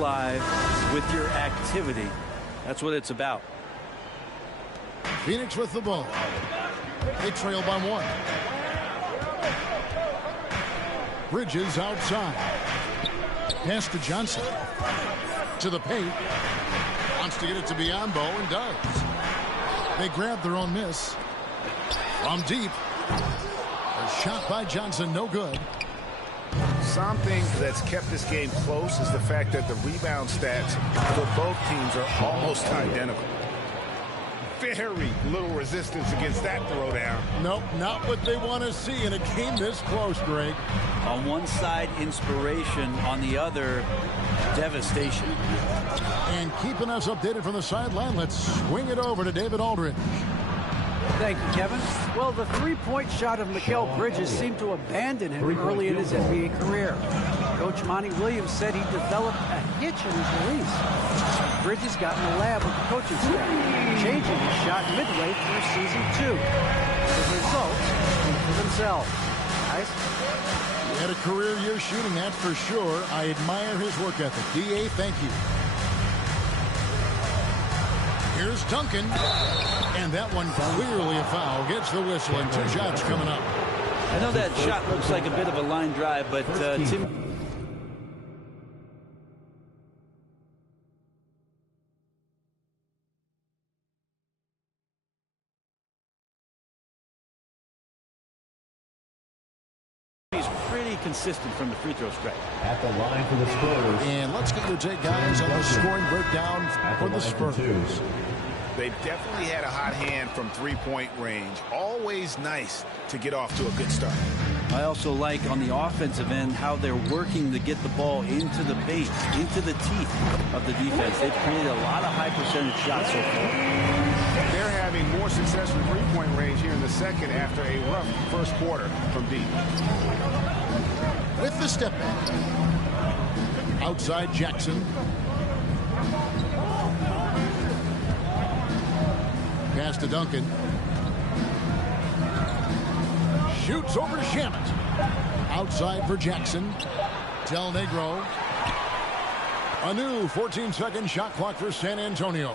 live with your activity. That's what it's about. Phoenix with the ball. They trail by 1. Bridges outside. Pass to Johnson. To the paint. Wants to get it to Biombo and does. They grab their own miss. From deep. A shot by Johnson, no good. Something that's kept this game close is the fact that the rebound stats for both teams are almost identical. Very little resistance against that throwdown. Nope, not what they want to see in a game this close, Greg. On one side, inspiration. On the other, devastation. And keeping us updated from the sideline, let's swing it over to David Aldridge. Thank you, Kevin. Well, the three-point shot of Mikal Bridges seemed to abandon him early in his NBA career. Coach Monty Williams said he developed a hitch in his release. Bridges got in the lab with the coaching staff, changing his shot midway through season 2. The results speak for themselves. Guys? He had a career year shooting, that's for sure. I admire his work ethic. D.A., thank you. Here's Duncan. And that one clearly a foul. Gets the whistle and 2 shots coming up. I know that shot looks like a bit of a line drive, but Tim... He's pretty consistent from the free throw strike. At the line for the Spurs. And let's get your take, guys, on the scoring breakdown for the Spurs. They've definitely had a hot hand from three-point range. Always nice to get off to a good start. I also like on the offensive end how they're working to get the ball into the paint, into the teeth of the defense. They've created a lot of high-percentage shots so far. They're having more success from three-point range here in the second after a rough first quarter from deep. With the step back. Outside Jackson. Pass to Duncan. Shoots over to Shamet. Outside for Jackson. Del Negro. A new 14-second shot clock for San Antonio.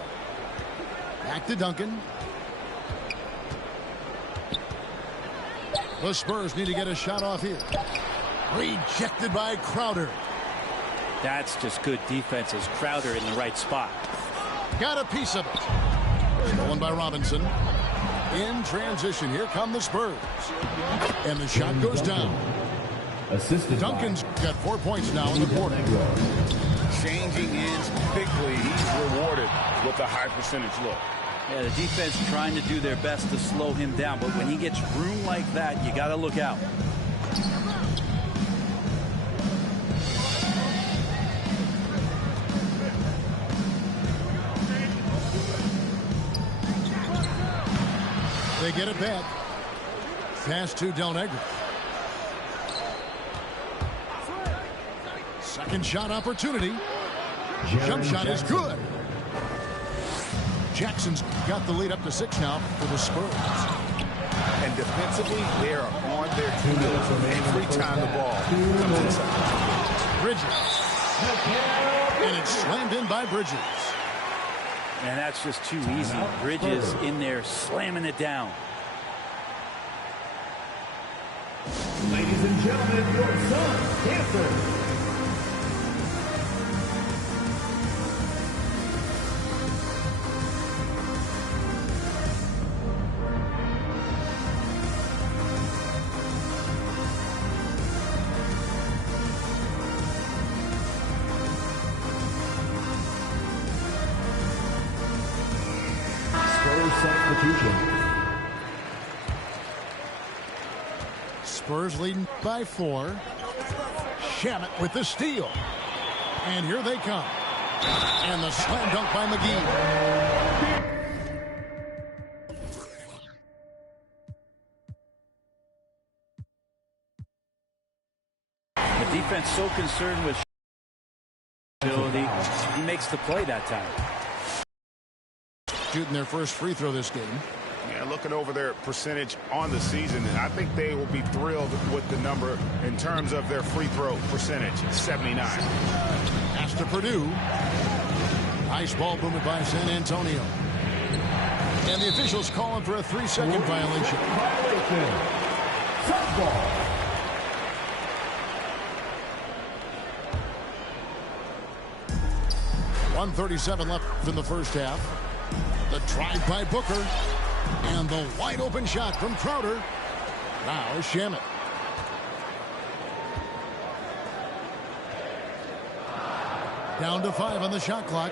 Back to Duncan. The Spurs need to get a shot off here. Rejected by Crowder. That's just good defense as Crowder in the right spot. Got a piece of it. Stolen by Robinson. In transition, here come the Spurs. And the shot goes down. Assisted Duncan's got 4 points now in the quarter. Changing ends quickly. He's rewarded with a high percentage look. Yeah, the defense trying to do their best to slow him down, but when he gets room like that, you got to look out. They get it back. Pass to Del Negro. Second shot opportunity. Jump shot is good. Jackson's got the lead up to 6 now for the Spurs. And defensively, they are on their heels every time the ball comes inside. Bridges. And it's slammed in by Bridges. And that's just too easy. Bridges in there slamming it down. Ladies and gentlemen, your son, Stanford. Spurs leading by 4. Shamet with the steal. And here they come. And the slam dunk by McGee. The defense so concerned with ability, he makes the play that time. Shooting their first free throw this game. Yeah, looking over their percentage on the season, I think they will be thrilled with the number in terms of their free throw percentage, 79. Pass to Purdue. Nice ball movement by San Antonio. And the officials calling for a 3-second violation. Softball. 1:37 left in the first half. The drive by Booker. And the wide open shot from Crowder. Now Shamet. Down to 5 on the shot clock.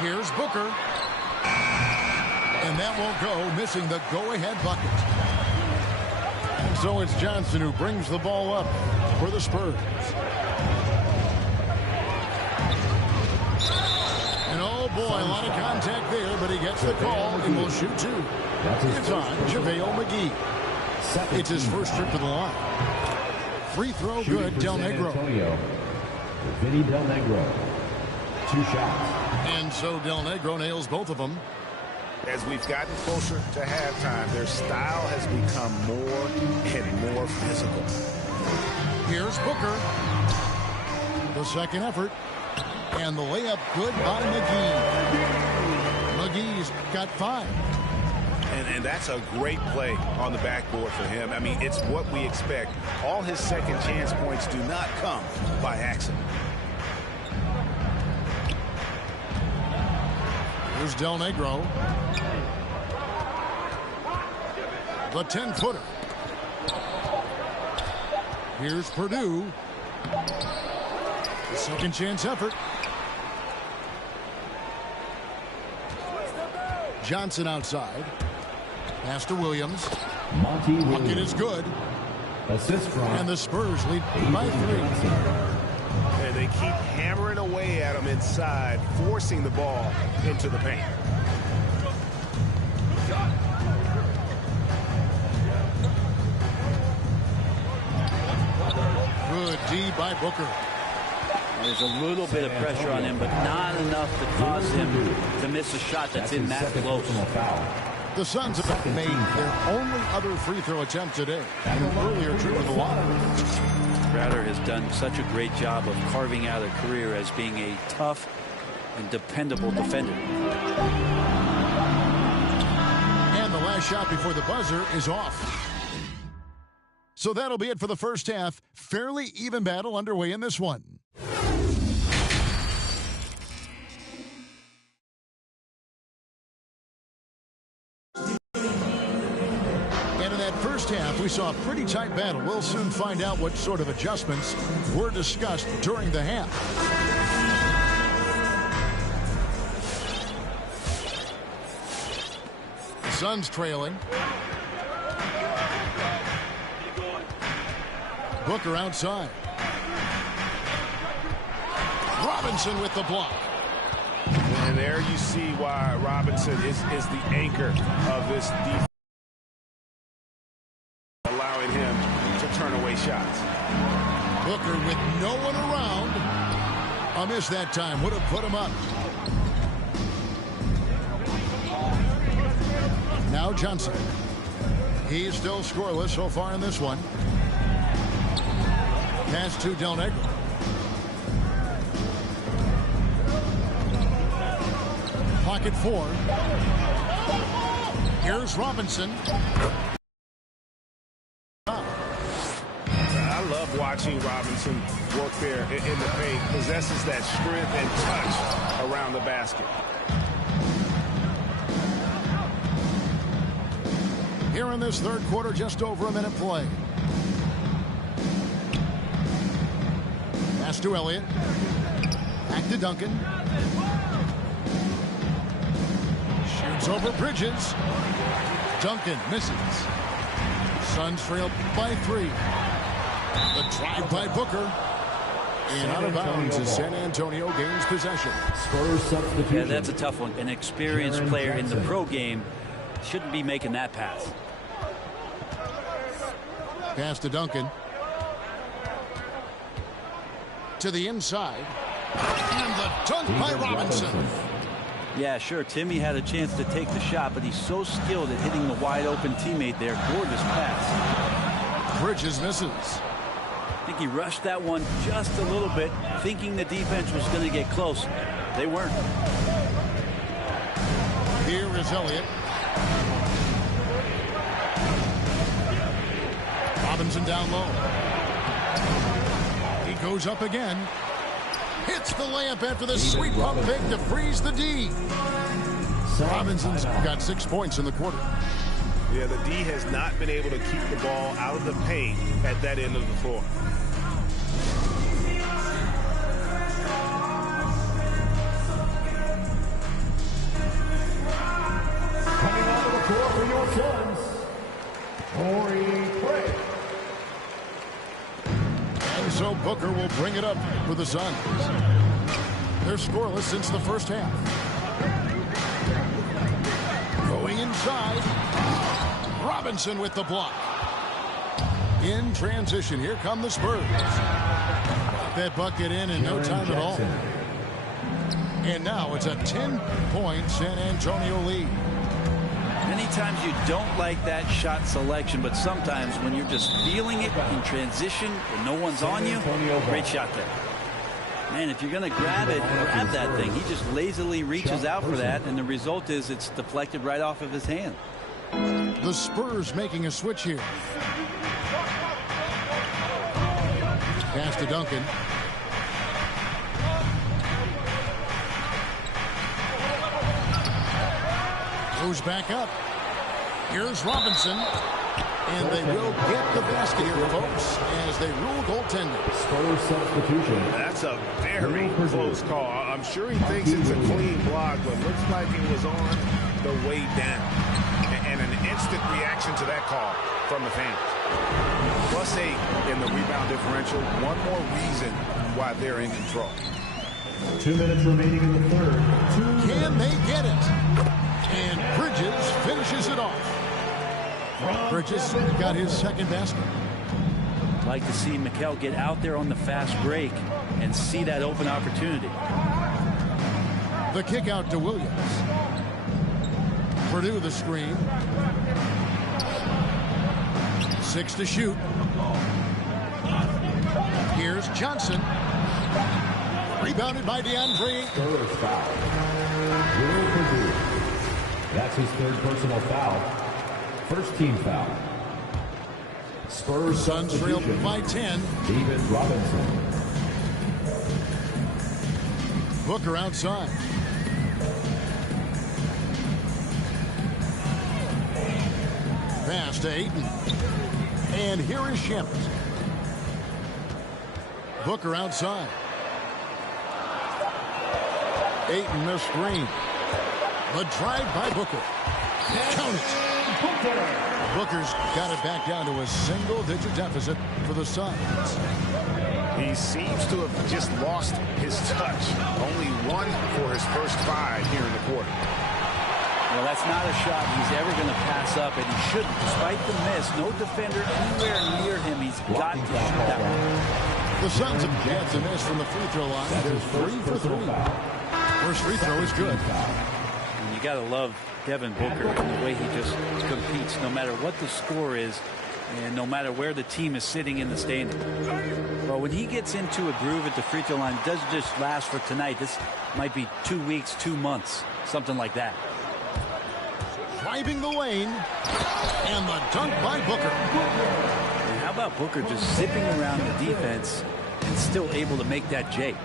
Here's Booker. And that won't go, missing the go-ahead bucket. And so it's Johnson who brings the ball up for the Spurs. And oh boy, a lot of contact there, but he gets the call and will shoot 2. It's on JaVale McGee. It's his first trip to the line. Free throw good, Del Negro. Vinny Del Negro. 2 shots. And so Del Negro nails both of them. As we've gotten closer to halftime, their style has become more and more physical. Here's Booker. The second effort. And the layup good by McGee. McGee's got 5. And that's a great play on the backboard for him. I mean, it's what we expect. All his second chance points do not come by accident. Here's Del Negro. The 10-footer. Here's Purdue. The second chance effort. Johnson outside. Pass to Williams. Bucket is good. Assist from. And the Spurs lead by 3. And they keep hammering away at him inside, forcing the ball into the paint. Good D by Booker. There's a little bit of pressure on him, but not enough to cause him to miss a shot that's in that close. The Suns have made their only other free throw attempt today. And an earlier trip to the line. Crowder has done such a great job of carving out a career as being a tough and dependable defender. And the last shot before the buzzer is off. So that'll be it for the first half. Fairly even battle underway in this one. First half, we saw a pretty tight battle. We'll soon find out what sort of adjustments were discussed during the half. The Suns trailing. Booker outside. Robinson with the block. And there you see why Robinson is the anchor of this defense. Allowing him to turn away shots. Booker with no one around. A miss that time would have put him up. Now Johnson. He's still scoreless so far in this one. Pass to Del Negro. Pocket 4. Here's Robinson. I love watching Robinson work there in the paint. Possesses that strength and touch around the basket. Here in this third quarter, just over a minute play. Pass to Elliott. Back to Duncan. Shoots over Bridges. Duncan misses. Suns trail by 3. The drive by Booker. And out of bounds as San Antonio gains possession. Yeah, that's a tough one. An experienced player in the pro game shouldn't be making that pass. Pass to Duncan. To the inside. And the dunk by Robinson. Yeah, sure, Timmy had a chance to take the shot, but he's so skilled at hitting the wide open teammate there. Gorgeous pass. Bridges misses. think he rushed that one just a little bit, thinking the defense was going to get close. They weren't. Here is Elliott. Robinson down low. He goes up again. Hits the layup after the sweep pump fake to freeze the D. Robinson's got 6 points in the quarter. Yeah, the D has not been able to keep the ball out of the paint at that end of the floor. Coming onto the court for your Suns, Corey Craig. And so Booker will bring it up for the Suns. They're scoreless since the first half. Going inside. Robinson with the block. In transition, here come the Spurs. Got that bucket in no time at all. And now it's a 10-point San Antonio lead. Many times you don't like that shot selection, but sometimes when you're just feeling it in transition and no one's on you, great shot there. Man, if you're going to grab it, grab that thing. He just lazily reaches out for that, and the result is it's deflected right off of his hand. The Spurs making a switch here. Pass to Duncan. Goes back up. Here's Robinson. And they will get the basket here, folks, as they rule goaltending. Spurs substitution. That's a very close call. I'm sure he thinks it's a clean block, but looks like it was on the way down. And an instant reaction to that call from the fans. +8 in the rebound differential. One more reason why they're in control. 2 minutes remaining in the third. Can they get it? And Bridges finishes it off. Bridges got his second basket. Like to see Mikel get out there on the fast break and see that open opportunity. The kick out to Williams. Purdue the screen. 6 to shoot. Here's Johnson. Rebounded by DeAndre. Spurs foul. Will Purdue. That's his third personal foul. First team foul. Spurs Suns trail by 10. David Robinson. Booker outside. Pass to Ayton. And here is Shemp. Booker outside. Ayton the screen. The drive by Booker. Count it. Booker's got it back down to a single-digit deficit for the Suns. He seems to have just lost his touch. Only 1 for his first 5 here in the quarter. Well, that's not a shot he's ever going to pass up, and he shouldn't. Despite the miss, no defender anywhere near him. He's got to shoot that one. The Suns have a chance to miss from the free throw line. They're 3 for 3. First free throw is good. And you got to love Devin Booker and the way he just competes, no matter what the score is, and no matter where the team is sitting in the standing. Well, when he gets into a groove at the free throw line, it doesn't just last for tonight. This might be 2 weeks, 2 months, something like that. Driving the lane, and the dunk by Booker. And how about Booker just zipping around the defense and still able to make that J?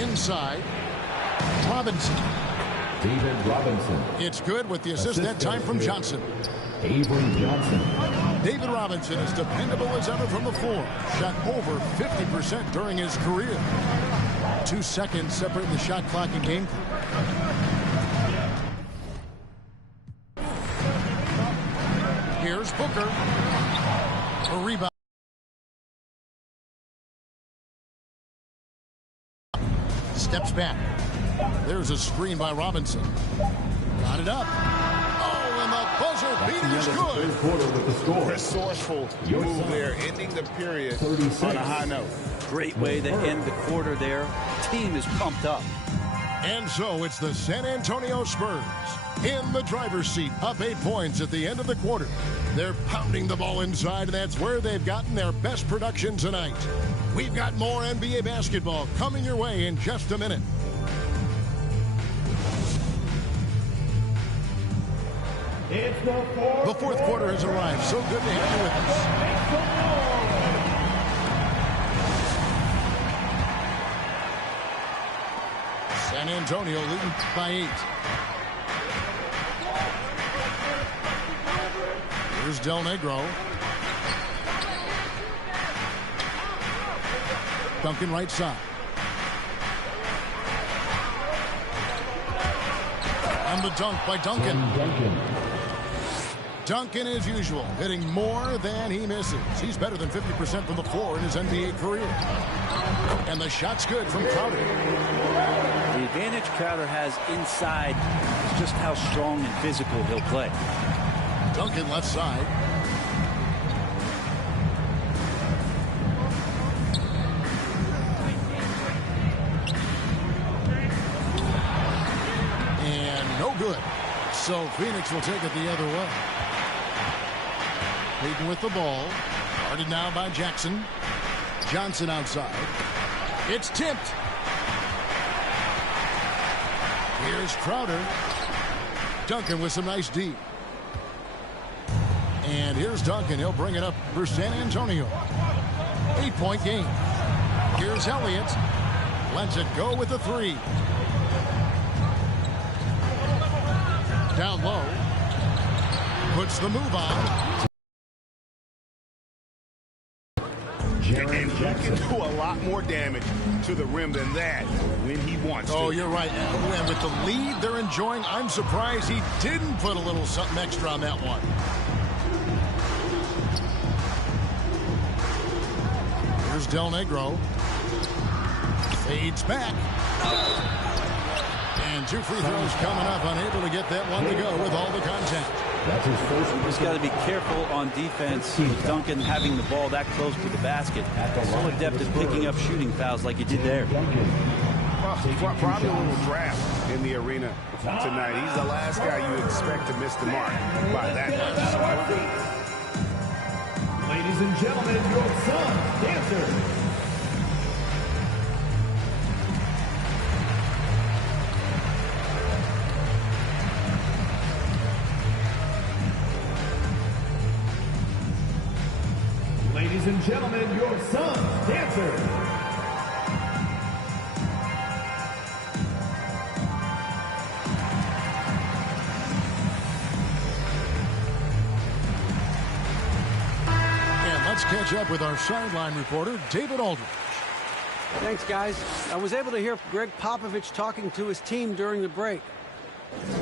Inside, Robinson. David Robinson. It's good with the assist that time from Johnson. Avery Johnson. David Robinson is dependable as ever from the floor. Shot over 50% during his career. 2 seconds separating the shot clock and game clock. Here's Booker. A rebound. Steps back. There's a screen by Robinson. Got it up. Oh, and the buzzer beater is good. Third quarter with the score. Resourceful move there, ending the period 36. on a high note. Great way to end the quarter there. Team is pumped up. And so it's the San Antonio Spurs in the driver's seat, up 8 points at the end of the quarter. They're pounding the ball inside, and that's where they've gotten their best production tonight. We've got more NBA basketball coming your way in just a minute. The fourth quarter has arrived. So good to have you with us. San Antonio leading by 8. Here's Del Negro. Duncan right side. And the dunk by Duncan. Duncan, as usual, hitting more than he misses. He's better than 50% from the floor in his NBA career. And the shot's good from Crowder. The advantage Crowder has inside is just how strong and physical he'll play. Duncan left side. And no good. So Phoenix will take it the other way. Peyton with the ball. Guarded now by Jackson. Johnson outside. It's tipped. Here's Crowder. Duncan with some nice D. And here's Duncan. He'll bring it up for San Antonio. 8-point game. Here's Elliott. Lets it go with a 3. Down low. Puts the move on. And he can do a lot more damage to the rim than that when he wants to. Oh, you're right. And with the lead they're enjoying, I'm surprised he didn't put a little something extra on that one. Here's Del Negro. Fades back. And 2 free throws coming up. Unable to get that one to go with all the contact. That's his first. Just got to be careful on defense with Duncan having the ball that close to the basket. So adept at picking up shooting fouls like he did there. Probably a little draft in the arena tonight. He's the last guy you expect to miss the mark by that much. Ladies and gentlemen, your son, dancer. Ladies and gentlemen, your son, dancer. Let's catch up with our sideline reporter, David Aldridge. Thanks, guys. I was able to hear Greg Popovich talking to his team during the break.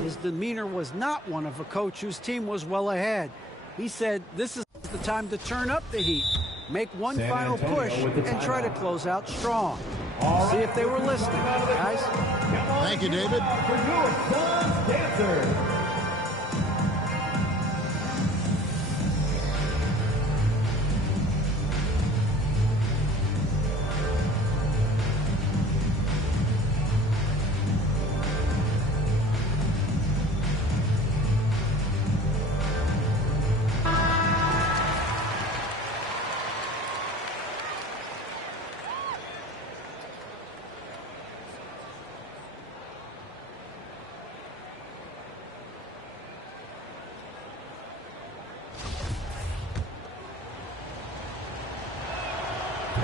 His demeanor was not one of a coach whose team was well ahead. He said this is the time to turn up the heat, make one final push, and try to close out strong. See if they were listening, guys. Thank you, David. For your son's dancer.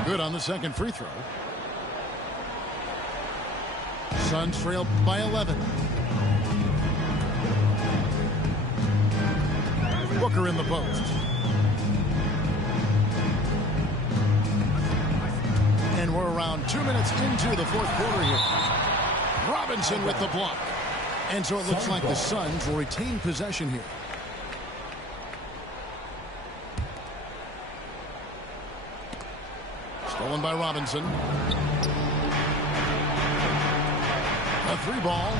Good on the second free throw. Suns trail by 11. Booker in the post. And we're around 2 minutes into the fourth quarter here. Robinson with the block. And so it looks like the Suns will retain possession here. Stolen by Robinson. A 3-ball.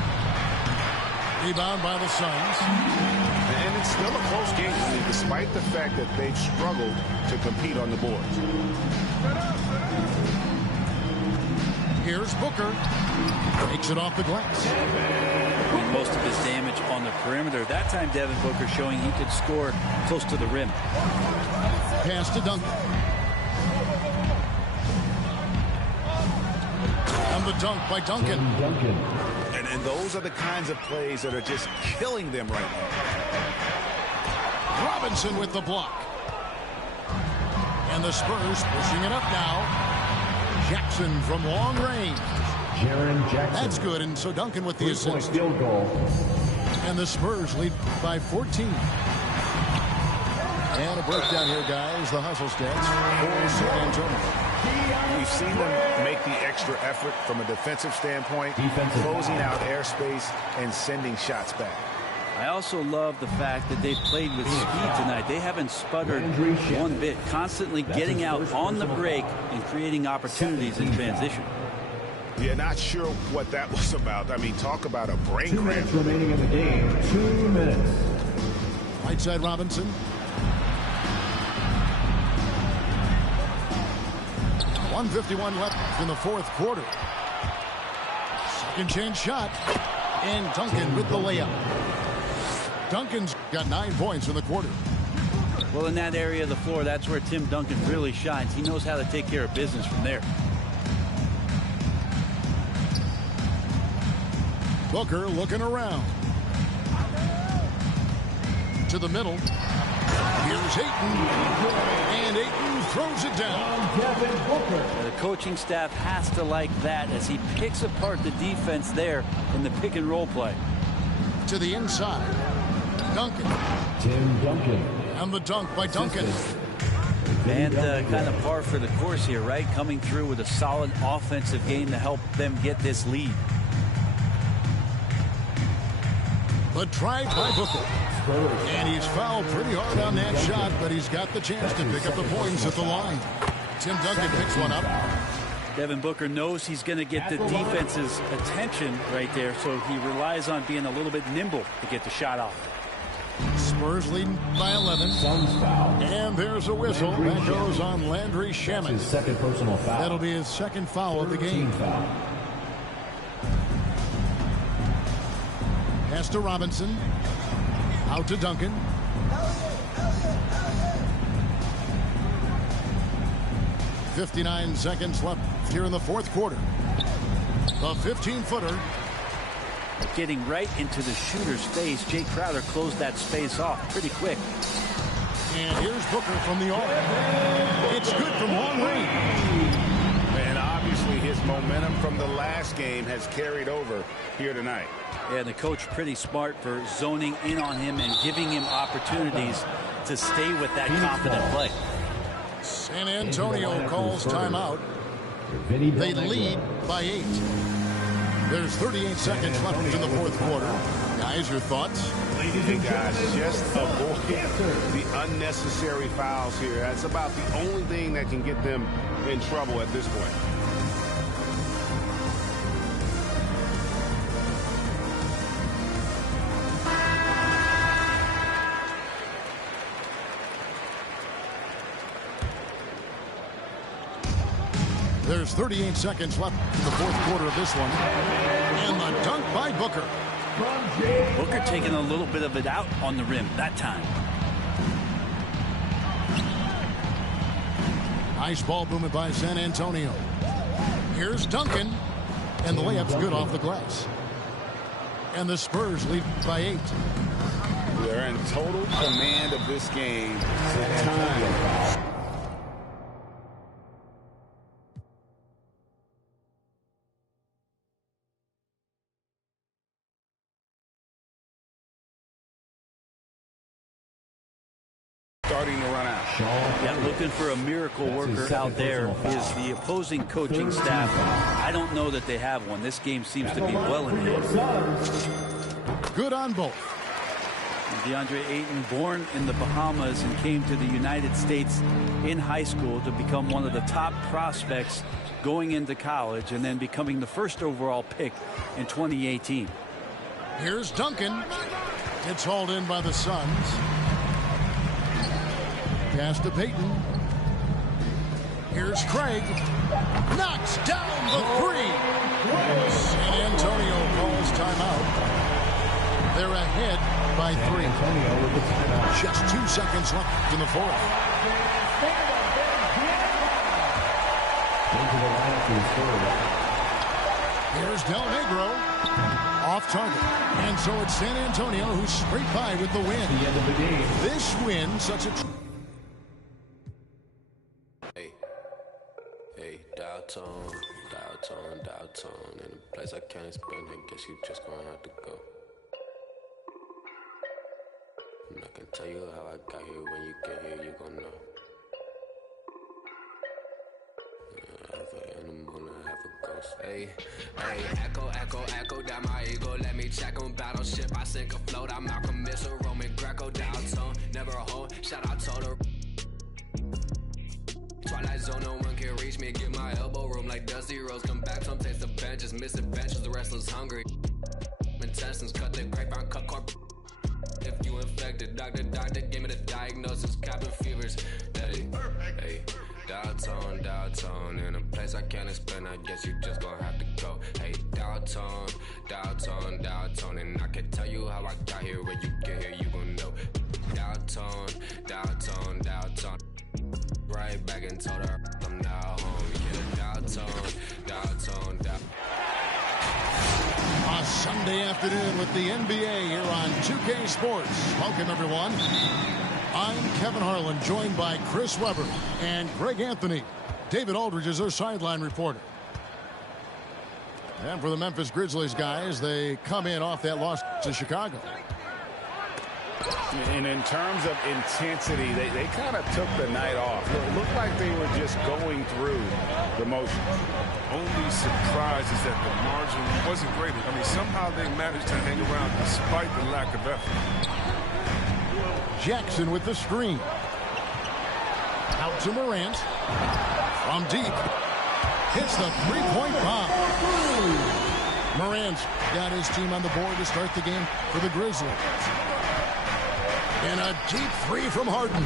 Rebound by the Suns. And it's still a close game, despite the fact that they've struggled to compete on the boards. Here's Booker. Takes it off the glass. And most of his damage on the perimeter. That time, Devin Booker showing he could score close to the rim. Pass to Duncan. And the dunk by Duncan. And those are the kinds of plays that are just killing them right now. Robinson with the block. And the Spurs pushing it up now. Jackson from long range. Jaren Jackson. That's good, and so Duncan with the assist. Field goal. And the Spurs lead by 14. And a breakdown here, guys. The hustle stats for San Antonio. We've seen them make the extra effort from a defensive standpoint, closing out airspace and sending shots back. I also love the fact that they played with speed tonight. They haven't sputtered one bit, constantly getting out on the break and creating opportunities in transition. Yeah, not sure what that was about. I mean, talk about a brain 2 cramp. minutes remaining in the game. 2 minutes. Right side Robinson. 1:51 left in the fourth quarter. Second chance shot. And Duncan with the layup. Duncan's got 9 points in the quarter. Well, in that area of the floor, that's where Tim Duncan really shines. He knows how to take care of business from there. Booker looking around. To the middle. Here's Ayton. And Ayton throws it down. The coaching staff has to like that as he picks apart the defense there in the pick and roll play. To the inside. Duncan. Tim Duncan. And the dunk by Duncan. And kind of par for the course here, right? Coming through with a solid offensive game to help them get this lead. But tried by Booker. And he's fouled pretty hard on that shot, but he's got the chance to pick up the points at the line. Tim Duncan picks one up. Devin Booker knows he's going to get the defense's attention right there, so he relies on being a little bit nimble to get the shot off. Spurs leading by 11. And there's a whistle. That goes on Landry Shamet. His second personal foul. That'll be his second foul of the game. Pass to Robinson. Out to Duncan. .59 seconds left here in the fourth quarter. A 15-footer. Getting right into the shooter's face. Jay Crowder closed that space off pretty quick. And here's Booker from the arc. It's good from long range. And obviously his momentum from the last game has carried over here tonight. Yeah, the coach pretty smart for zoning in on him and giving him opportunities to stay with that confident play. San Antonio calls timeout. They lead by 8. There's 38 seconds left in the fourth quarter. Guys, your thoughts? Hey guys, just avoid the unnecessary fouls here. That's about the only thing that can get them in trouble at this point. There's 38 seconds left in the fourth quarter of this one. And the dunk by Booker. Booker taking a little bit of it out on the rim that time. Nice ball movement by San Antonio. Here's Duncan. And the layup's good off the glass. And the Spurs lead by 8. They're in total command of this game. Time. Starting to run out. Yeah, looking for a miracle worker out there is the opposing coaching staff. I don't know that they have one. This game seems to be well in hand. Good on both. DeAndre Ayton, born in the Bahamas and came to the United States in high school to become one of the top prospects going into college and then becoming the first overall pick in 2018. Here's Duncan. It's hauled in by the Suns. Pass to Payton. Here's Craig. Knocks down the three. San Antonio calls timeout. They're ahead by 3. Just 2 seconds left in the fourth. Here's Del Negro. Off target. And so it's San Antonio who's straight by with the win. The end of the game. This win, such a... Hey, downtown. In a place I can't explain, I guess you just gonna have to go. And I can tell you how I got here. When you get here, you gon' know. Have an animal and have a ghost. Hey, echo down my ego. Let me check on battleship. I sink afloat. I'm Malcolm Missile, Roman Greco, downtown. Never a home. Shout out to her. Twilight zone, no one can reach me. Get my elbow room like Dusty Rose. Come back, some taste the benches. Missing benches, the wrestlers hungry. Intestines, cut the grapevine, cut corp. If you infected, doctor, give me the diagnosis. Cabin fevers. Hey, downtown. In a place I can't explain, I guess you just gonna have to go. Hey, downtown. And I can tell you how I got here. When you get here, you gon' know. Downtown. Right back and told her I'm now home. Yeah, downtown. A Sunday afternoon with the NBA here on 2K Sports. Welcome, everyone. I'm Kevin Harlan, joined by Chris Webber and Greg Anthony. David Aldridge is our sideline reporter. And for the Memphis Grizzlies guys, they come in off that loss to Chicago. And in terms of intensity, they kind of took the night off. It looked like they were just going through the motions. Only surprise is that the margin wasn't great. I mean, somehow they managed to hang around despite the lack of effort. Jackson with the screen. Out to Morant. From deep. Hits the three-point bomb. Morant's got his team on the board to start the game for the Grizzlies. And a deep three from Harden.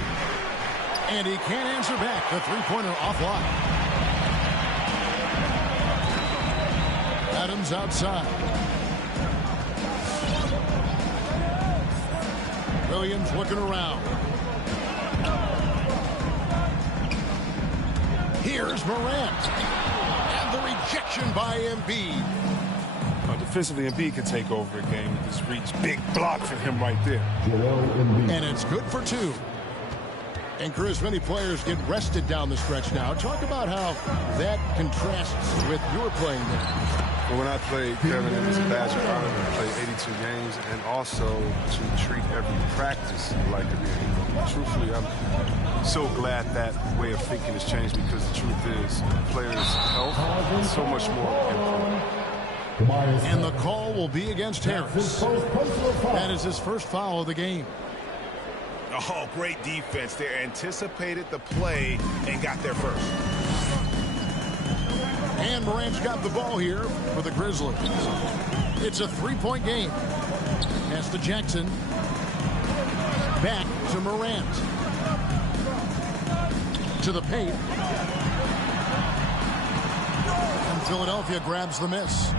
And he can't answer back. The three-pointer offline. Adams outside. Williams looking around. Here's Morant. And the rejection by Embiid. Defensively, Embiid can take over a game with his reach. Big block for him right there. And it's good for 2. And Chris, many players get rested down the stretch now. Talk about how that contrasts with your playing there. Well, when I played, Kevin, it was a badge of honor to play 82 games and also to treat every practice like a game. Truthfully, I'm so glad that way of thinking has changed because the truth is players' health is so much more important. And the call will be against Harris. That is his first foul of the game. Oh, great defense. They anticipated the play and got there first. And Morant's got the ball here for the Grizzlies. It's a three-point game. Pass to Jackson. Back to Morant. To the paint. And Philadelphia grabs the miss.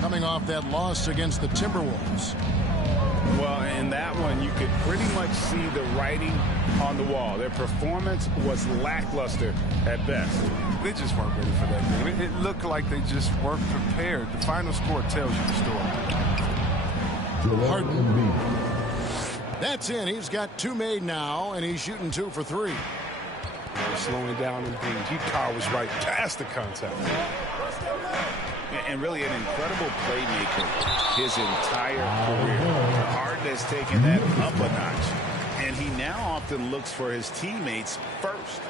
Coming off that loss against the Timberwolves. Well, in that one, you could pretty much see the writing on the wall. Their performance was lackluster at best. They just weren't ready for that game. It looked like they just weren't prepared. The final score tells you the story. Harden. That's in. He's got 2 made now, and he's shooting 2 for 3. They're slowing down Embiid. He powers right past the contact. And really an incredible playmaker his entire career. Harden has taken that up a notch. And he now often looks for his teammates first.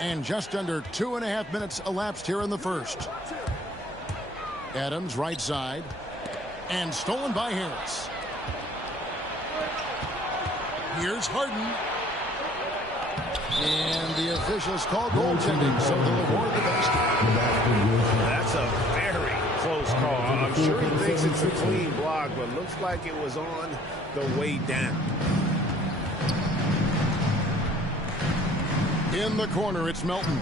And just under 2.5 minutes elapsed here in the first. Adams right side. And stolen by Harris. Here's Harden. And the officials call goaltending, so they'll award the basket. That's a very close call. I'm sure he thinks it's a clean block, but looks like it was on the way down. In the corner, it's Melton.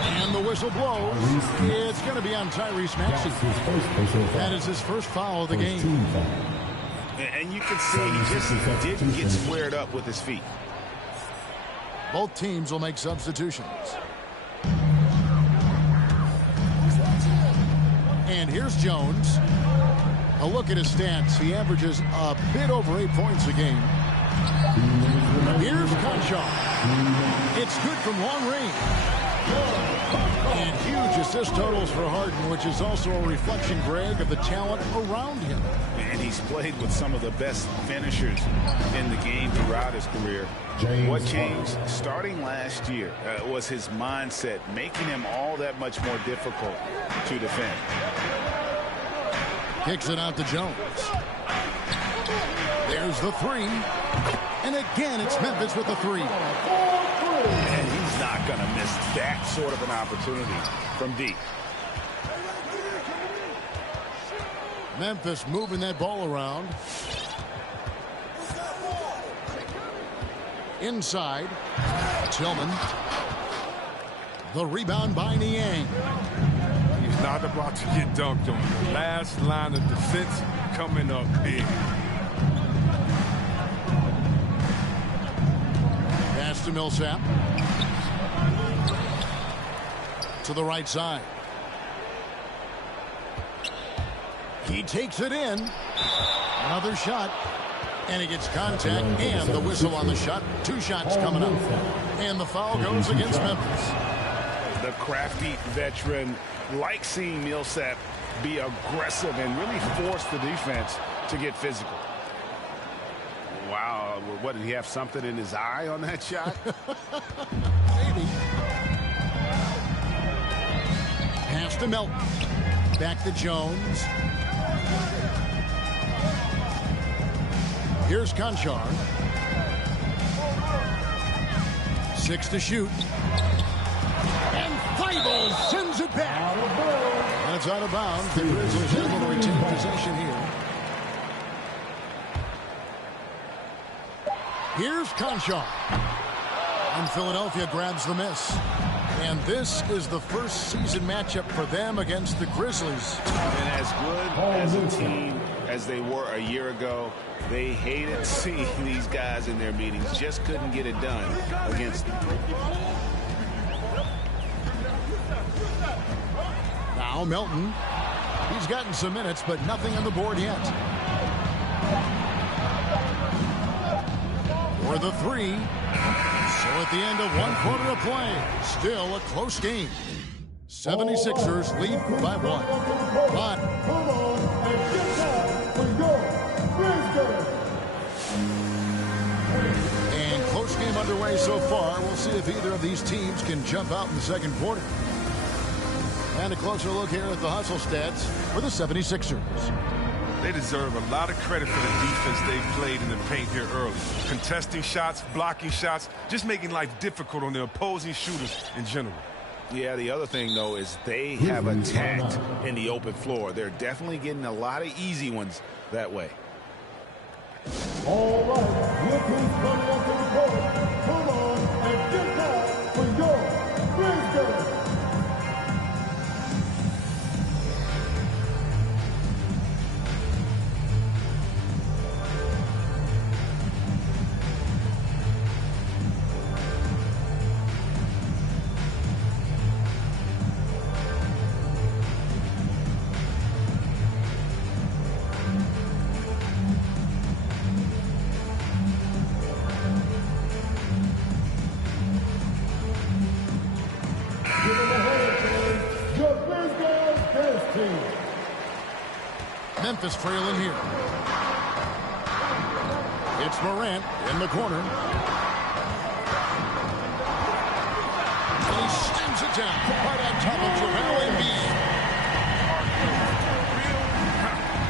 And the whistle blows. It's going to be on Tyrese Maxey. That is his first foul of the game. And you can see he just didn't get squared up with his feet. Both teams will make substitutions. And here's Jones. A look at his stats. He averages a bit over 8 points a game. Here's Conchar. It's good from long range. And huge assist totals for Harden, which is also a reflection, Greg, of the talent around him. And he's played with some of the best finishers in the game throughout his career. What changed starting last year was his mindset, making him all that much more difficult to defend. Kicks it out to Jones. There's the three. And again, it's Memphis with the three. And he's not going to miss that sort of an opportunity from deep. Memphis moving that ball around. Inside. Tillman. The rebound by Niang. He's not about to get dunked on. The last line of defense coming up big. Pass to Millsap. To the right side. He takes it in. Another shot. And he gets contact and the whistle on the shot. 2 shots coming up. And the foul goes against Memphis. The crafty veteran likes seeing Millsap be aggressive and really force the defense to get physical. Wow, what, did he have something in his eye on that shot? Maybe. Pass to Melton. Back to Jones. Here's Conchar. 6 to shoot. And Thibault sends it back. And it's out of bounds. The Grizzlies able to retain possession here. Here's Conchar. And Philadelphia grabs the miss. And this is the first season matchup for them against the Grizzlies. And as good as a team as they were a year ago, they hated seeing these guys in their meetings. Just couldn't get it done against them. Now Melton. He's gotten some minutes, but nothing on the board yet. For the three. So at the end of 1 quarter of play, still a close game. 76ers lead by 1. But and close game underway so far. We'll see if either of these teams can jump out in the second quarter. And a closer look here at the hustle stats for the 76ers. They deserve a lot of credit for the defense they played in the paint here early. Contesting shots, blocking shots, just making life difficult on the opposing shooters in general. Yeah, the other thing, though, is they have attacked in the open floor. They're definitely getting a lot of easy ones that way. All right, here comes coming up to the court. Come on and get down for your Grizzlies. Memphis trailing here. It's Morant in the corner. And he slams it down right on top of Joel Embiid.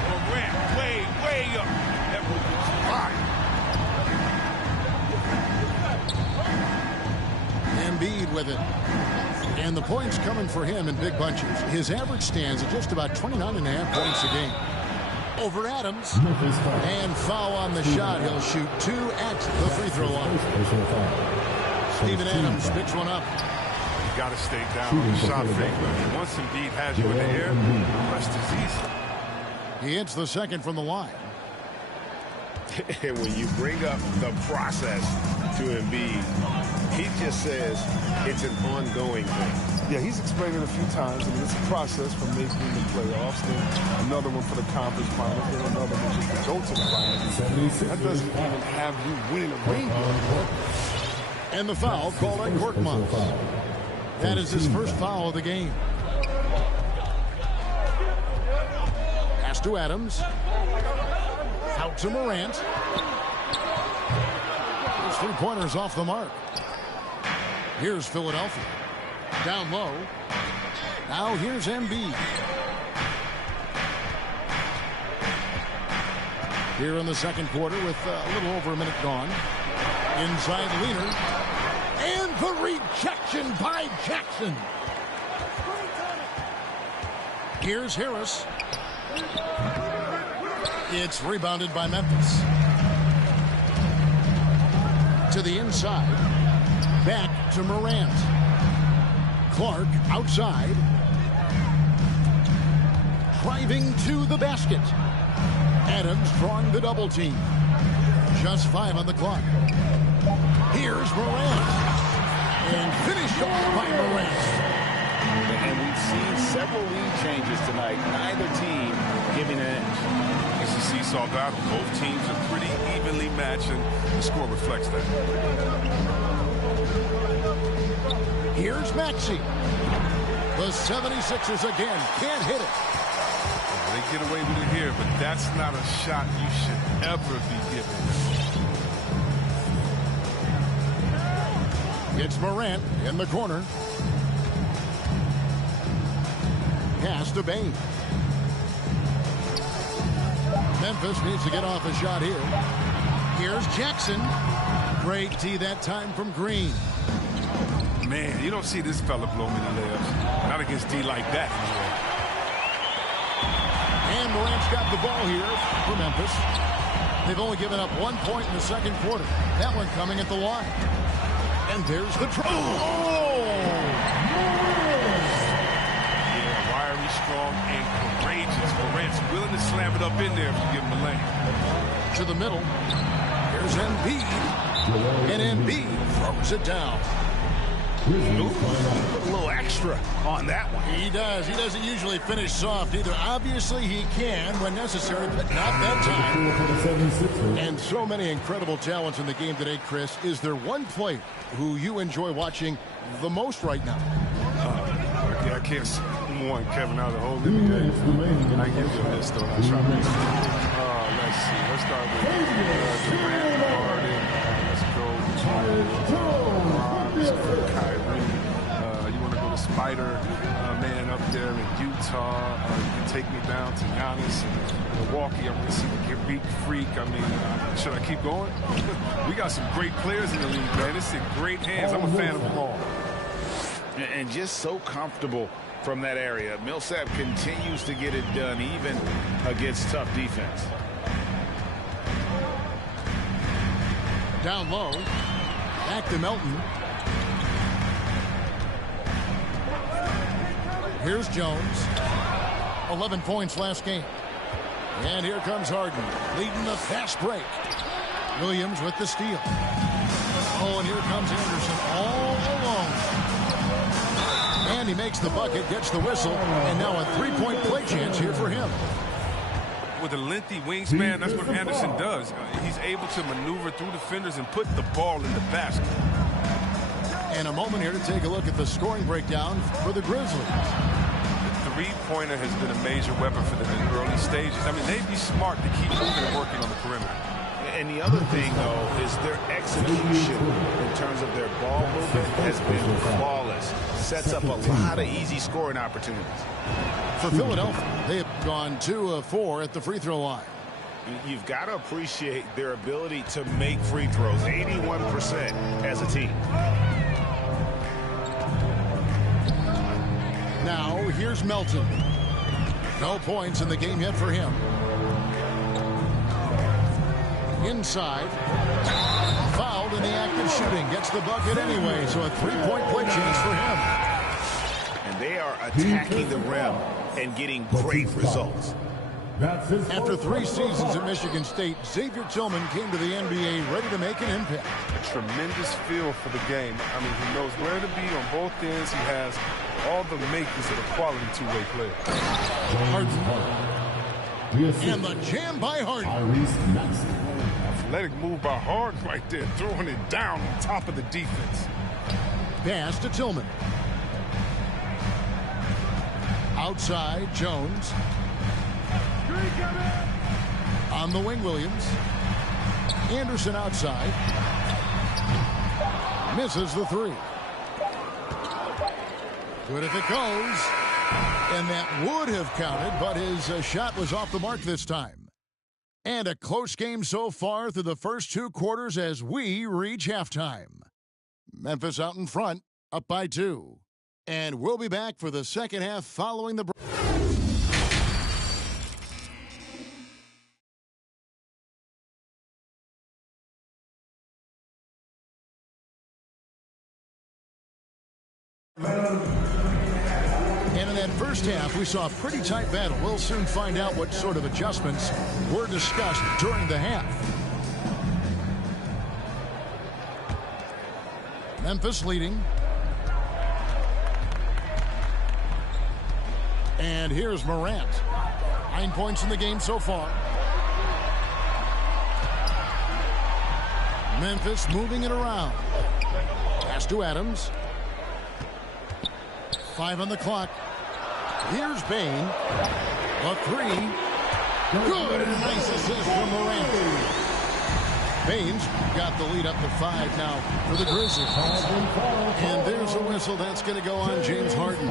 Morant, way up. That was fire. Embiid with it. And the points coming for him in big bunches. His average stands at just about 29.5 points a game. Over Adams. And foul on the shot. He'll shoot 2 at the free throw line. Steven Adams picks one up. You got to stay down on the shot fake. Once Embiid has you in the air, the rest is easy. He hits the second from the line. And when you bring up the process to Embiid, he just says it's an ongoing thing. Yeah, he's explained it a few times. I mean, it's a process from making the playoffs, then another one for the conference finals, then another one just to go to the finals. That doesn't even have you winning a ring. And the foul called on Korkmaz. That is his first foul of the game. Pass to Adams. Out to Morant. His 3-pointers off the mark. Here's Philadelphia. Down low. Now here's Embiid. Here in the second quarter with a little over a minute gone. Inside Leaner. And the rejection by Jackson. Here's Harris. It's rebounded by Memphis. To the inside. Back to Morant. Clark outside. Driving to the basket. Adams drawing the double team. Just 5 on the clock. Here's Morant. And finished off by Morant. And we've seen several lead changes tonight. Neither team giving an edge. It's a seesaw battle. Both teams are pretty evenly matched, and the score reflects that. Here's Maxey. The 76ers again can't hit it. They get away with it here, but that's not a shot you should ever be given. It's Morant in the corner. Pass to Bain. Memphis needs to get off a shot here. Here's Jackson. Great D that time from Green. Man, you don't see this fella blow many layups. Not against D like that. And Morant's got the ball here for Memphis. They've only given up 1 point in the second quarter. That one coming at the line. And there's the try. Oh! Yeah, wiry, strong, and courageous. Morant's willing to slam it up in there if you give him a lane. To the middle. Here's Embiid. And Embiid throws it down. Ooh, put a little extra on that one. He does. He doesn't usually finish soft either. Obviously, he can when necessary, but not that time. And so many incredible talents in the game today, Chris. Is there one player who you enjoy watching the most right now? I can't see one Kevin out of the whole NBA. I give you a list, though. Let's see. Let's start with Durant, Harden. Let's go to Kyrie. You want to go to Spider Man up there in Utah. You can take me down to Giannis and Milwaukee. I'm going to see the Greek Freak. I mean, should I keep going? We got some great players in the league, man. It's in great hands. I'm a fan of them all. And just so comfortable from that area. Millsap continues to get it done even against tough defense. Down low. Back to Melton. Here's Jones. 11 points last game. And here comes Harden, leading the fast break. Williams with the steal. Oh, and here comes Anderson all alone. And he makes the bucket, gets the whistle, and now a three-point play chance here for him. With a lengthy wingspan, that's what Anderson does. He's able to maneuver through defenders and put the ball in the basket. And a moment here to take a look at the scoring breakdown for the Grizzlies. The three-pointer has been a major weapon for them in early stages. I mean, they'd be smart to keep moving and working on the perimeter. And the other thing, though, is their execution in terms of their ball movement has been flawless. Sets up a lot of easy scoring opportunities. For Philadelphia, they have gone 2 of 4 at the free throw line. You've got to appreciate their ability to make free throws, 81% as a team. Now, here's Melton. No points in the game yet for him. Inside. Fouled in the act of shooting. Gets the bucket anyway, so a three-point play chance for him. And they are attacking the rim and getting great results. After 3 seasons at Michigan State, Xavier Tillman came to the NBA ready to make an impact. A tremendous feel for the game. I mean, he knows where to be on both ends. He has all the makings of a quality two-way player. Harden. And the jam by Harden. Athletic move by Harden right there, throwing it down on top of the defense. Pass to Tillman. Outside, Jones. On the wing, Williams. Anderson outside. Misses the 3. Good if it goes. And that would have counted, but his shot was off the mark this time. And a close game so far through the first 2 quarters as we reach halftime. Memphis out in front, up by 2. And we'll be back for the second half following the break. And in that first half, we saw a pretty tight battle. We'll soon find out what sort of adjustments were discussed during the half. Memphis leading. And here's Morant. 9 points in the game so far. Memphis moving it around. Pass to Adams. 5 on the clock. Here's Bain. A 3. Good. Nice assist from Morant. Bain's got the lead up to 5 now for the Grizzlies. And there's a whistle. That's going to go on James Harden.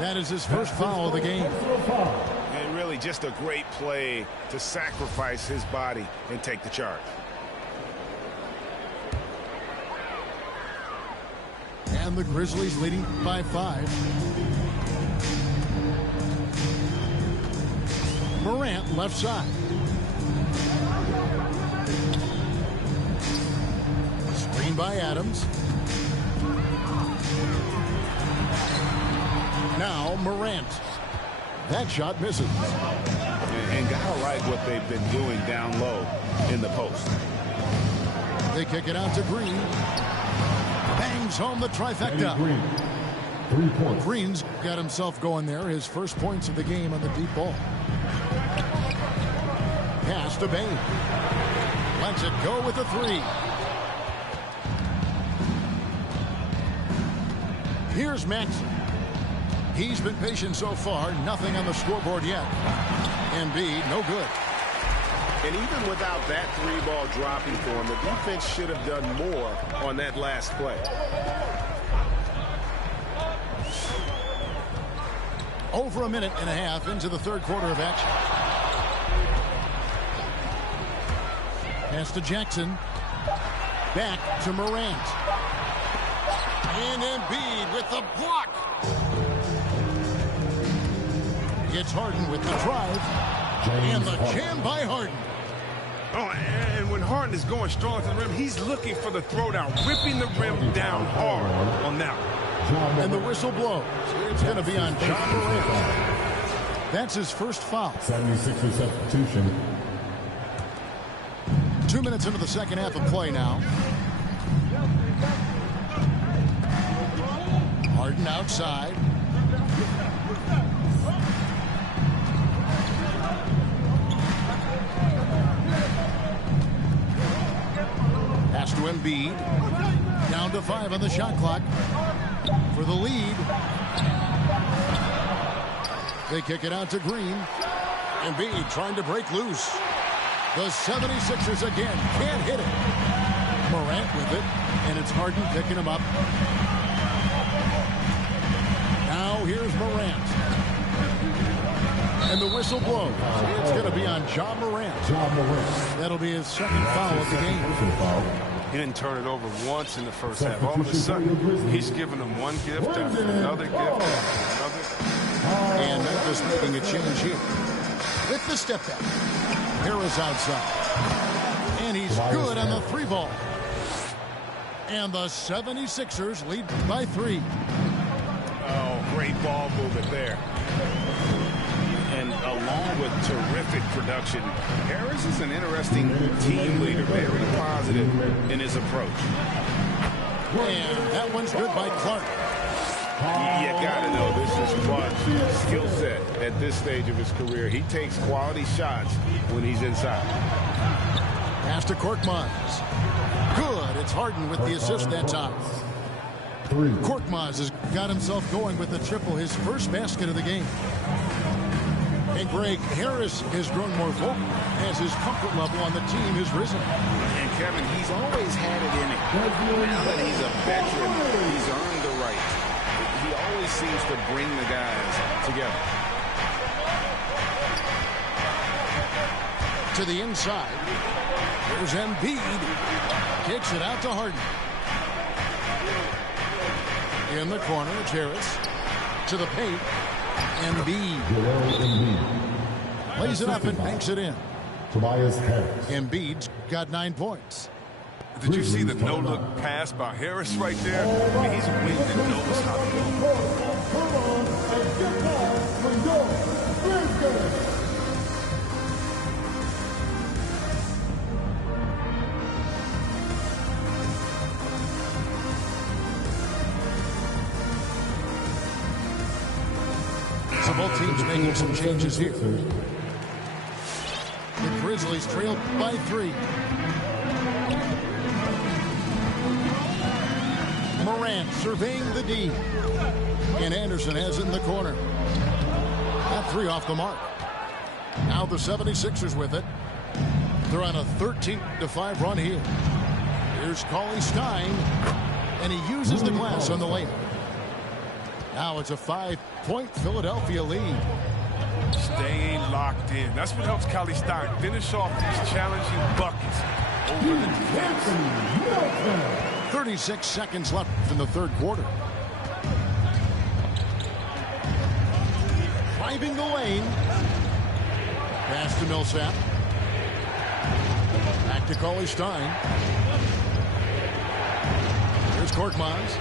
That is his first foul of the game. And really just a great play to sacrifice his body and take the charge. And the Grizzlies leading by 5. Morant left side. Screen by Adams. Now Morant. That shot misses. And gotta like what they've been doing down low in the post. They kick it out to Green. Bangs home the trifecta. Green's got himself going there. His first points of the game on the deep ball. Pass to Bain. Lets it go with a 3. Here's Maxey. He's been patient so far. Nothing on the scoreboard yet. Embiid, no good. And even without that 3-ball dropping for him, the defense should have done more on that last play. Over a minute and a half into the third quarter of action. Pass to Jackson. Back to Morant. And Embiid with the block. It's Harden with the drive. And the jam by Harden. Oh, and when Harden is going strong to the rim, he's looking for the throwdown, ripping the rim down hard on that one. And the whistle blows. It's going to be on John Morant. That's his first foul. 76er substitution. 2 minutes into the second half of play now. Harden outside. Pass to Embiid. Down to 5 on the shot clock. For the lead. They kick it out to Green. Embiid trying to break loose. The 76ers again can't hit it. Morant with it. And it's Harden picking him up. Now here's Morant. And the whistle blows. It's going to be on John Morant. That'll be his second foul of the game. He didn't turn it over once in the first half. All of a sudden, he's giving them one gift after another gift after another. And Memphis making a change here. With the step back. Harris outside. And he's good on the 3-ball. And the 76ers lead by 3. Oh, great ball movement there. And along with terrific production, Harris is an interesting team leader, very positive in his approach. And that one's good by Clark. You gotta know this is Clark's skill set at this stage of his career. He takes quality shots when he's inside. Pass to Korkmaz. Good. It's Harden with the assist that time. Korkmaz has got himself going with the triple, his first basket of the game. And Greg, Harris has grown more vocal as his comfort level on the team has risen. And Kevin, he's always had it in him. Now that he's a veteran, he's earned the right. He always seems to bring the guys together. To the inside. There's Embiid. Kicks it out to Harden. In the corner, it's Harris. To the paint. Embiid. Lays it up and banks it in. Tobias Harris. Embiid's got 9 points. Did you see the no-look pass by Harris right there? I mean, he's a wing that knows how to move. So both teams making some changes here. The Grizzlies trailed by 3. Morant surveying the D. And Anderson has it in the corner. That 3 off the mark. Now the 76ers with it. They're on a 13-5 run here. Here's Cauley Stein. And he uses the glass on the layup. Now it's a 5-point Philadelphia lead. Staying locked in. That's what helps Cauley Stein finish off these challenging buckets over the defense. 36 seconds left in the third quarter. Driving the lane. Pass to Millsap. Back to Cauley Stein. Here's Korkmaz.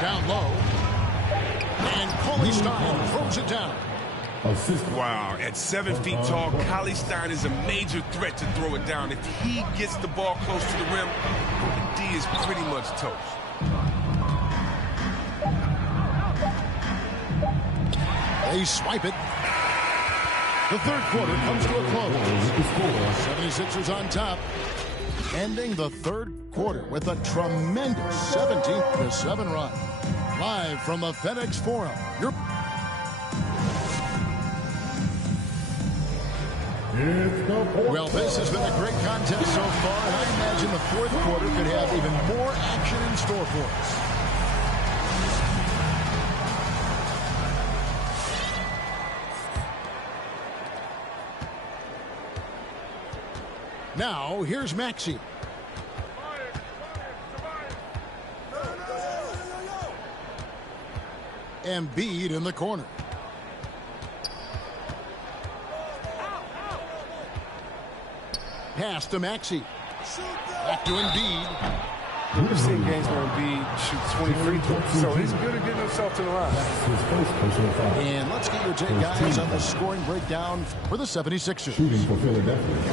Down low. And Cauley Stein throws it down. Wow, at 7 feet tall, Cauley Stein is a major threat to throw it down. If he gets the ball close to the rim, D is pretty much toast. They swipe it. The third quarter comes to a close. 76ers on top. Ending the third quarter with a tremendous 17-7 run. Live from the FedEx Forum. Well, this has been a great contest so far, and I imagine the fourth quarter could have even more action in store for us. Now, here's Maxey. Embiid in the corner. Pass to Maxey. Back to Embiid. We've seen games where Embiid shoots 20 free throws, so he's good at getting himself to the line. And let's get your take, guys, on the scoring breakdown for the 76ers. You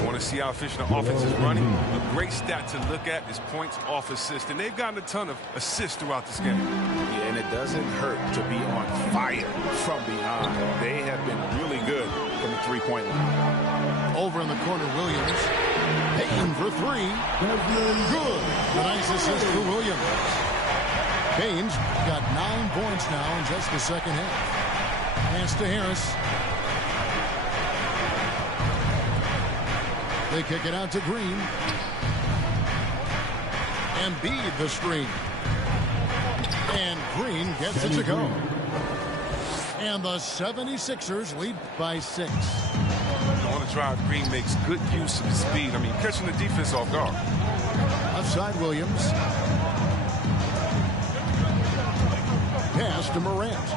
want to see how efficient the offense is running? A great stat to look at is points off assist, and they've gotten a ton of assists throughout this game. Yeah, and it doesn't hurt to be on fire from beyond. They have been really good from the three-point line. Over in the corner, Williams. Payne for 3. Good. A nice assist for Williams. Payne's got 9 points now in just the second half. Pass to Harris. They kick it out to Green. Embiid the screen. And Green gets it to go. And the 76ers lead by 6. On the drive, Green makes good use of his speed. I mean, catching the defense off guard. Outside Williams. Pass to Morant.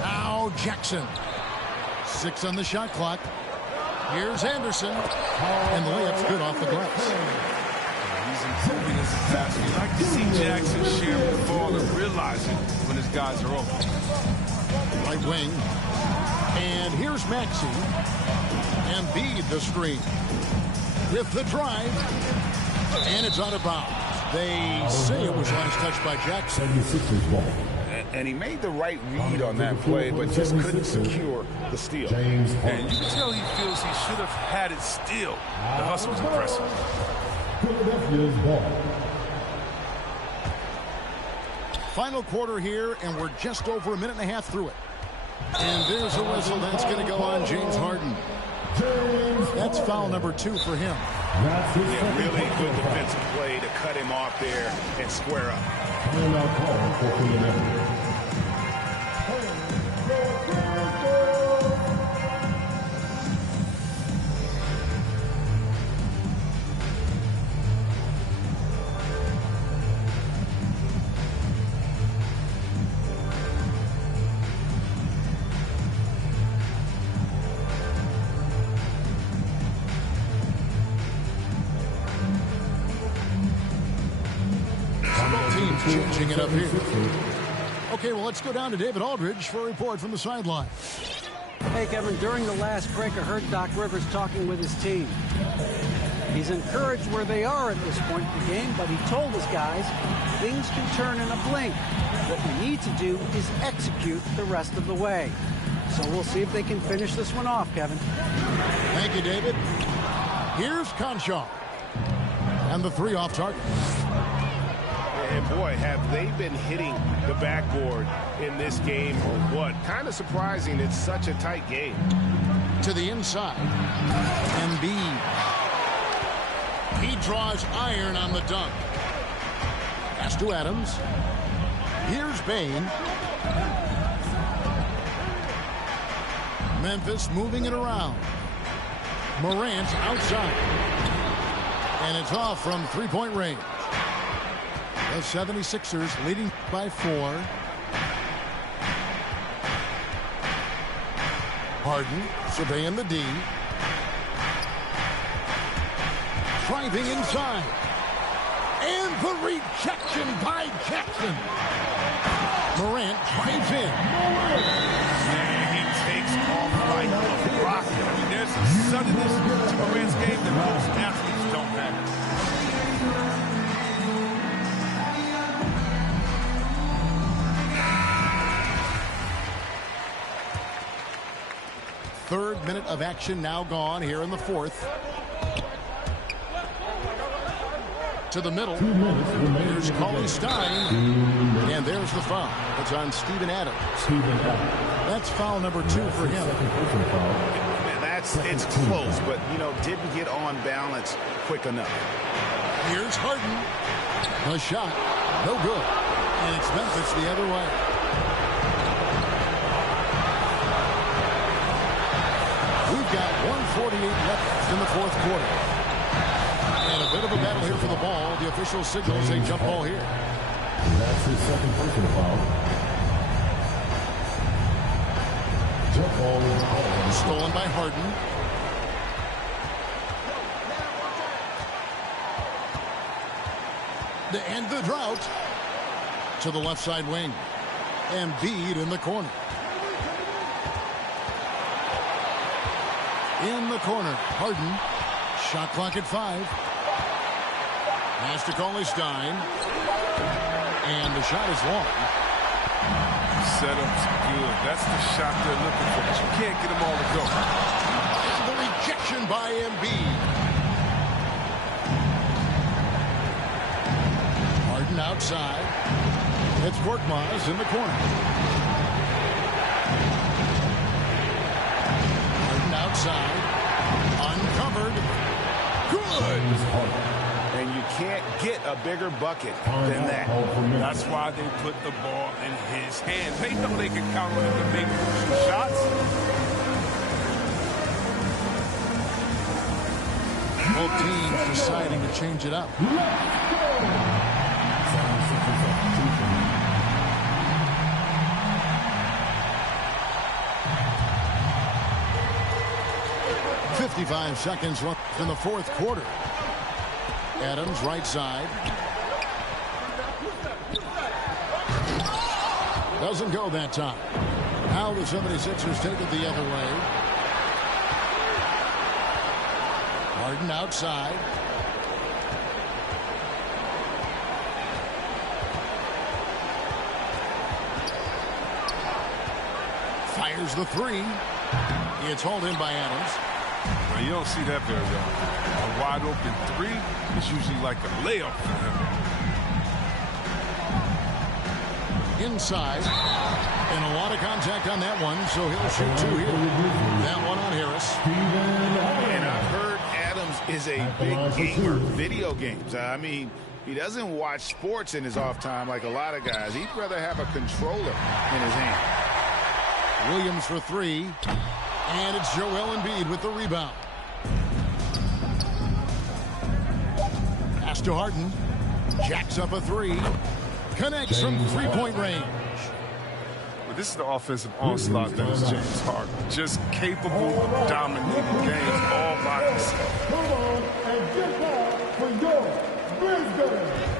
Now Jackson. 6 on the shot clock. Here's Anderson. And the layup's good off the glass. He's improving his capacity. You like to see Jackson share the ball and realize it when his guys are open. Right wing. And here's Maxey. Embiid the screen. With the drive. And it's out of bounds. They say it was last touched by Jackson. And he made the right read on that play, but just couldn't secure the steal. And you can tell he feels he should have had it still. The hustle was impressive. Final quarter here, and we're just over a minute and a half through it. And there's a whistle that's going to go on James Harden. That's foul number 2 for him. Yeah, really good defensive play to cut him off there and square up. Changing it up here. Okay, well, let's go down to David Aldridge for a report from the sideline. Hey, Kevin, during the last break, I heard Doc Rivers talking with his team. He's encouraged where they are at this point in the game, but he told his guys things can turn in a blink. What we need to do is execute the rest of the way. So we'll see if they can finish this one off, Kevin. Thank you, David. Here's Conchar. And the 3 off target. And boy, have they been hitting the backboard in this game or what? Kind of surprising it's such a tight game. To the inside. Embiid. He draws iron on the dunk. Pass to Adams. Here's Bane. Memphis moving it around. Morant outside. And it's off from three-point range. The 76ers leading by 4. Harden surveying the D. Driving inside. And the rejection by Jackson. Morant drives in. And he takes off like a rocket. I mean, there's a suddenness to Morant's game that most athletes don't have. Third minute of action now gone here in the 4th. To the middle. Here's Cauley Stein. And there's the foul. It's on Steven Adams. That's foul number 2 for him. It's close, but, you know, didn't get on balance quick enough. Here's Harden. The shot. No good. And it's Memphis the other way. We've got 1:48 left in the 4th quarter. And a bit of a battle here for the ball. The official signals a jump ball here. That's his second personal foul. Jump ball is called. Stolen by Harden. To end the drought. To the left side wing. Embiid in the corner. In the corner, Harden. Shot clock at 5. Pass to Cauley Stein. And the shot is long. Setup's good. That's the shot they're looking for, but you can't get them all to go. And the rejection by Embiid. Harden outside. It's Korkmaz in the corner. Outside, uncovered, good. And you can't get a bigger bucket than that. That's why they put the ball in his hand. They know they can count on him to make crucial shots. Both teams deciding to change it up. 55 seconds left in the fourth quarter. Adams, right side. Doesn't go that time. Now the 76ers take it the other way. Harden outside. Fires the three. It's hauled in by Adams. Well, you don't see that very often. A wide open three is usually like a layup for him. Inside. And a lot of contact on that one, so he'll shoot two here. That one on Harris. And I've heard Adams is a big gamer, video games. I mean, he doesn't watch sports in his off time like a lot of guys. He'd rather have a controller in his hand. Williams for three. And it's Joel Embiid with the rebound. Pass to Harden. Jacks up a three. Connects from three-point range. But this is the offensive onslaught that is James Harden. Just capable of dominating games all by himself. Come on and get down for your Brisbane.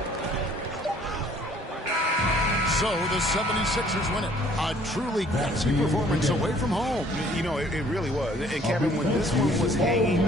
So the 76ers win it. A truly gutsy performance away from home. You know, it really was. And Kevin, when this one was hanging,